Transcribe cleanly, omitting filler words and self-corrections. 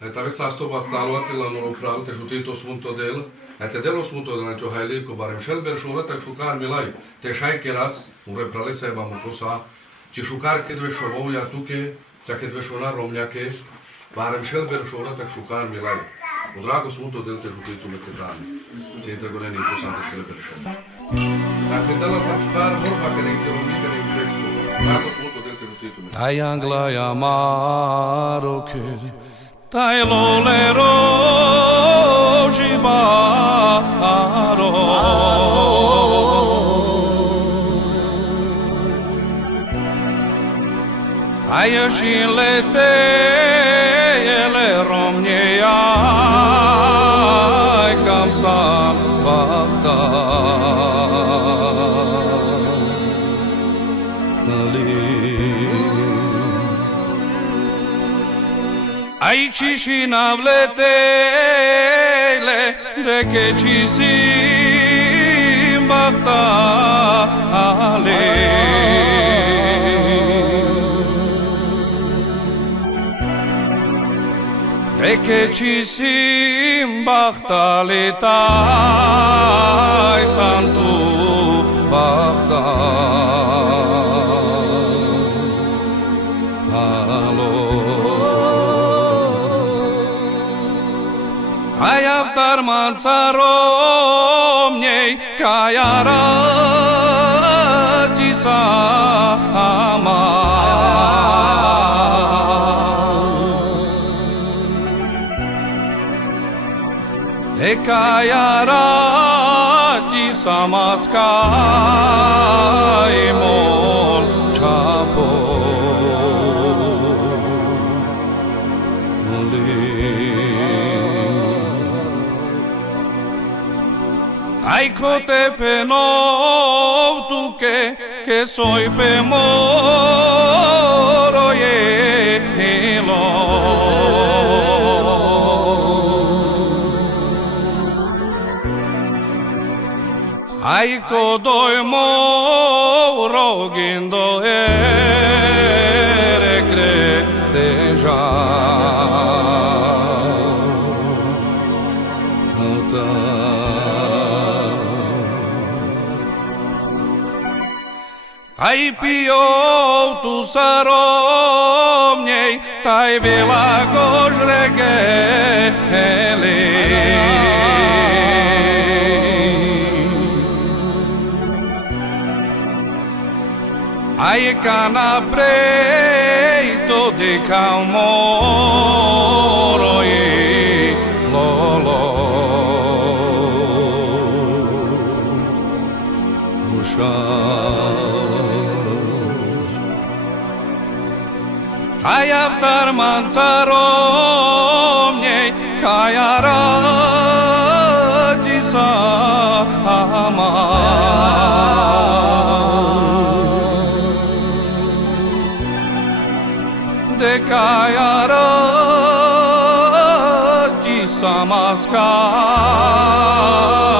Talvez asta va flalua la noro fral te jutito smunto del te delo smunto del ancho haili ko barem shel ber shura tak shukar milai te shai keras un reprale se va mukosa ci shukar ke dve shovo ya tuke ta ke dve shona romnjake barem shel ber shura tak shukar milai u drago smunto del te jutito me te dan te te goleni ko sante se ber shel ta ke dela tak shukar morba ke ne ke romni ke ne teksto drago smunto del te jutito me Ai angla amaro ker Tai lolero jibaro Ai shilete ele romnie ai kamsam bachta Aici și navletele de che ci simbahtale De che ci simbahtale tai santu Ai avtar manțaromnei ca iară sama E ca iară sama skai mol chapo Ai cote pe nou tu che soi pe moro elo Ai codoi moro gindo ere creteja Ai piou tu saromnei, tai vela gojregele. Ai canaprei to de calmoro e lolo. Ai avtar manțaromnei, ca iară sama De ca iară sama skai